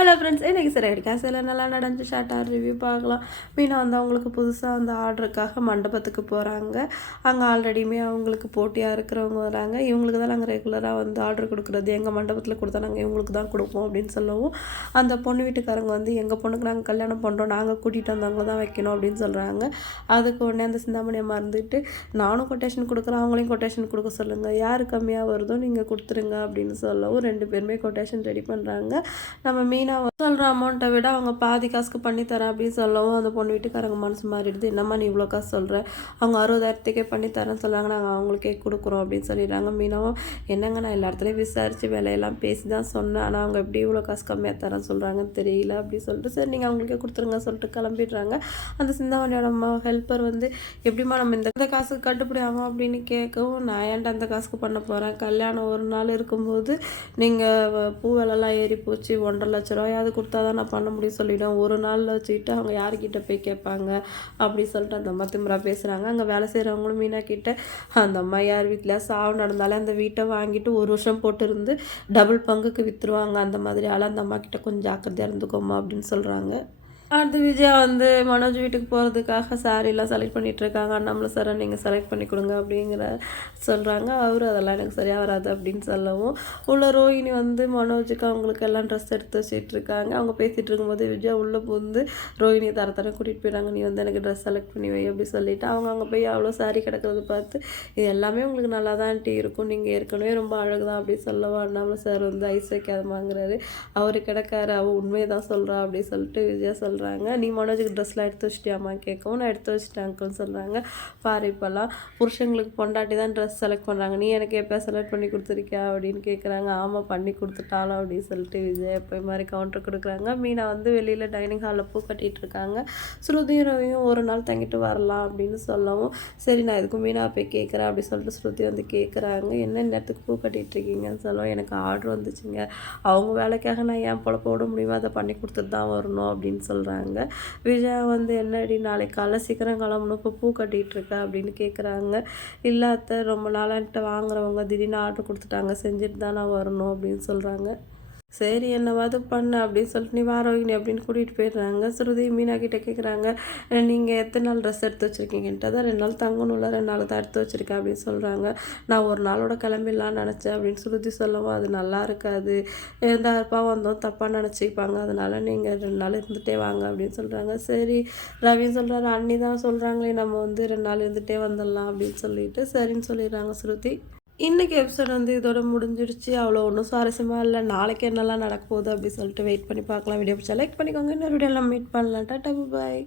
Hello friends, இன்றைக்கி சரி காசில் நல்லா நடந்து ஷார்ட்டாக ரிவ்யூ பார்க்கலாம். மீனா வந்து அவங்களுக்கு புதுசாக அந்த ஆர்டருக்காக மண்டபத்துக்கு போகிறாங்க. அங்கே ஆல்ரெடியுமே அவங்களுக்கு போட்டியாக இருக்கிறவங்க வராங்க. இவங்களுக்கு தான் நாங்கள் ரெகுலராக வந்து ஆர்டர் கொடுக்குறது, எங்கள் மண்டபத்தில் கொடுத்தா நாங்கள் இவங்களுக்கு தான் கொடுப்போம் அப்படின்னு சொல்லவும், அந்த பொண்ணு வீட்டுக்காரங்க வந்து எங்கள் பொண்ணுக்கு நாங்கள் கல்யாணம் பண்ணுறோம், நாங்கள் கூட்டிகிட்டு வந்தவங்க தான் வைக்கணும் அப்படின்னு சொல்கிறாங்க. அதுக்கு உடனே அந்த சிந்தாமணியை மறந்துட்டு, நானும் கொட்டேஷன் கொடுக்குறேன், அவங்களையும் கொட்டேஷன் கொடுக்க சொல்லுங்கள், யார் கம்மியாக வருதோ நீங்கள் கொடுத்துருங்க அப்படின்னு சொல்லவும் 2 பேருமே கொட்டேஷன் ரெடி பண்ணுறாங்க. நம்ம மீனா சொல்கிற அமௌண்ட்டை விட அவங்க பாதி காசுக்கு பண்ணித்தரேன் அப்படின்னு சொல்லவும் அந்த பொண்ணு வீட்டுக்காரங்க மனசு மாறிடுது. என்னம்மா நீ இவ்வளோ காசு சொல்கிற, அவங்க 60,000க்கே பண்ணித்தரேன்னு சொல்கிறாங்க, நாங்கள் அவங்களுக்கே கொடுக்குறோம் அப்படின்னு சொல்லிடுறாங்க. மீனாவும் என்னங்க நான் எல்லா இடத்துலையும் விசாரித்து விலையெல்லாம் பேசி தான் சொன்னேன், ஆனால் அவங்க எப்படி இவ்வளோ காசு கம்மியாக தரேன்னு சொல்கிறாங்கன்னு தெரியல அப்படின்னு சொல்லிட்டு சரி நீங்கள் அவங்களுக்கே கொடுத்துருங்க சொல்லிட்டு கிளம்பிடுறாங்க. அந்த சிந்தாமணியோட ஹெல்ப்பர் வந்து எப்படிமா நம்ம இந்த காசுக்கு கட்டுப்படி ஆகும் அப்படின்னு கேட்கவும், நான் ஏன்ட்டு அந்த காசுக்கு பண்ண போகிறேன், கல்யாணம் ஒரு நாள் இருக்கும்போது நீங்கள் பூ விலைலாம் ஏறி போச்சு, 1,50,000 ரூபாயாவது கொடுத்தா தான் நான் பண்ண முடியும் சொல்லிவிடுவேன், ஒரு நாளில் வச்சுக்கிட்டு அவங்க யார்கிட்ட போய் கேட்பாங்க அப்படி சொல்லிட்டு அந்த அம்மா திமிரா பேசுகிறாங்க. அங்கே வேலை செய்கிறவங்களும் மீனா கிட்ட, அந்த அம்மா யார் வீட்டில் சாவு நடந்தாலே அந்த வீட்டை வாங்கிட்டு 1 வருஷம் போட்டு இருந்து டபுள் பங்குக்கு விற்றுருவாங்க, அந்த மாதிரி ஆள் அந்த அம்மா கிட்ட கொஞ்சம் ஜாக்கிரதையாக இருந்துக்கோமா அப்படின்னு சொல்கிறாங்க. அடுத்து விஜயா வந்து மனோஜ் வீட்டுக்கு போகிறதுக்காக சாரீலாம் செலக்ட் பண்ணிகிட்ருக்காங்க. நம்மளை சார் நீங்கள் செலக்ட் பண்ணி கொடுங்க அப்படிங்கிற சொல்கிறாங்க. அவர் அதெல்லாம் எனக்கு சரியாக வராது அப்படின்னு சொல்லவும், உள்ள ரோஹிணி வந்து மனோஜுக்கு அவங்களுக்கு எல்லாம் ட்ரெஸ் எடுத்து வச்சிட்ருக்காங்க. அவங்க பேசிகிட்டு இருக்கும்போது விஜயா உள்ளே வந்து ரோஹிணியை தர கூட்டிகிட்டு போயிடுறாங்க. நீ வந்து எனக்கு ட்ரெஸ் செலக்ட் பண்ணி வை அப்படி சொல்லிவிட்டு அவங்க அங்கே போய் அவ்வளோ சாரீ கிடக்கிறது பார்த்து, இது எல்லாமே உங்களுக்கு நல்லா தான் இருக்கும், நீங்கள் ஏற்கனவே ரொம்ப அழகு தான் அப்படி சொல்லவா, நம்மளை சார் வந்து ஐஸ் வைக்காதமாங்கிறாரு. அவர் கிடக்காரு, அவள் உண்மையை தான் சொல்கிறா அப்படி சொல்லிட்டு விஜயா சொல்கிறாங்க. நீ மனோஜுக்கு ட்ரெஸ்லாம் எடுத்து வச்சிட்டியாம்மா கேட்கவும், நான் எடுத்து வச்சிட்டேன் அங்கிள்னு சொல்கிறாங்க. பாரு இப்போல்லாம் புருஷங்களுக்கு பொண்டாட்டி தான் ட்ரெஸ் செலக்ட் பண்ணுறாங்க, நீ எனக்கு எப்போ செலக்ட் பண்ணி கொடுத்துருக்கியா அப்படின்னு கேட்குறாங்க. ஆமாம் பண்ணி கொடுத்துட்டாலும் அப்படின்னு சொல்லிட்டு விஜய் எப்போ மாதிரி கவுண்டர் கொடுக்குறாங்க. மீனா வந்து வெளியில் டைனிங் ஹாலில் பூ கட்டிகிட்டு இருக்காங்க. ஸ்ருதியும் ரவியும் ஒரு நாள் தங்கிட்டு வரலாம் அப்படின்னு சொல்லவும், சரி நான் இதுக்கு மீனா போய் கேட்குறேன் அப்படி சொல்லிட்டு ஸ்ருதி வந்து கேட்குறாங்க. என்ன நேரத்துக்கு பூ கட்டிகிட்டு இருக்கீங்கன்னு சொல்லவும், எனக்கு ஆர்டர் வந்துச்சுங்க, அவங்க வேலைக்காக நான் ஏன் பொழப்ப விட முடியுமோ அதை பண்ணி கொடுத்துட்டு தான் வரணும் அப்படின்னு சொல்கிறாங்க. விஜயா வந்து என்னடி நாளைக்கு காலைல சீக்கிரம் கிளம்பணும், இப்போ பூ கட்டிகிட்டு இருக்க அப்படின்னு கேட்குறாங்க. இல்லாத ரொம்ப நாளான்ட்டு வாங்குறவங்க திடீர்னு ஆர்டர் கொடுத்துட்டாங்க, செஞ்சுட்டு தான் நான் வரணும் அப்படின்னு சொல்கிறாங்க. சரி என்னவாது பண்ணு அப்படின்னு சொல்லிட்டு நீ வாரோகினி அப்படின்னு கூட்டிகிட்டு போயிடுறாங்க. ஸ்ருதி மீனா கிட்டே கேட்குறாங்க, நீங்கள் எத்தனை நாள் ட்ரெஸ் எடுத்து வச்சுருக்கீங்கன்ட்டு, அதான் 2 நாள் தங்கணும்ல, 2 நாள் தான் எடுத்து வச்சுருக்கேன் அப்படின்னு சொல்கிறாங்க. நான் ஒரு நாளோட கிளம்பிடலான்னு நினச்சேன் அப்படின்னு ஸ்ருதி சொல்லவும், அது நல்லா இருக்காது, எந்தாருப்பா வந்தோம் தப்பாக நினச்சிப்பாங்க, அதனால் நீங்கள் 2 நாள் இருந்துகிட்டே வாங்க அப்படின்னு சொல்கிறாங்க. சரி ரவின்னு சொல்கிறாரு, அண்ணி தான் சொல்கிறாங்களே நம்ம வந்து 2 நாள் இருந்துகிட்டே வந்துடலாம் அப்படின்னு சொல்லிட்டு சரின்னு சொல்லிடுறாங்க ஸ்ருதி. இன்றைக்கி எபிசோட் வந்து இதோட முடிஞ்சிடுச்சு. அவ்வளோ ஒன்றும் சுவாரஸ்யமாக இல்லை. நாளைக்கு என்னெல்லாம் நடக்க போகுது அப்படி சொல்லிட்டு வெயிட் பண்ணி பார்க்கலாம். வீடியோ பிடிச்சா லைக் பண்ணிக்கோங்க. இன்னொரு வீடியோலாம் மீட் பண்ணலாம். டாட்டா பாய்.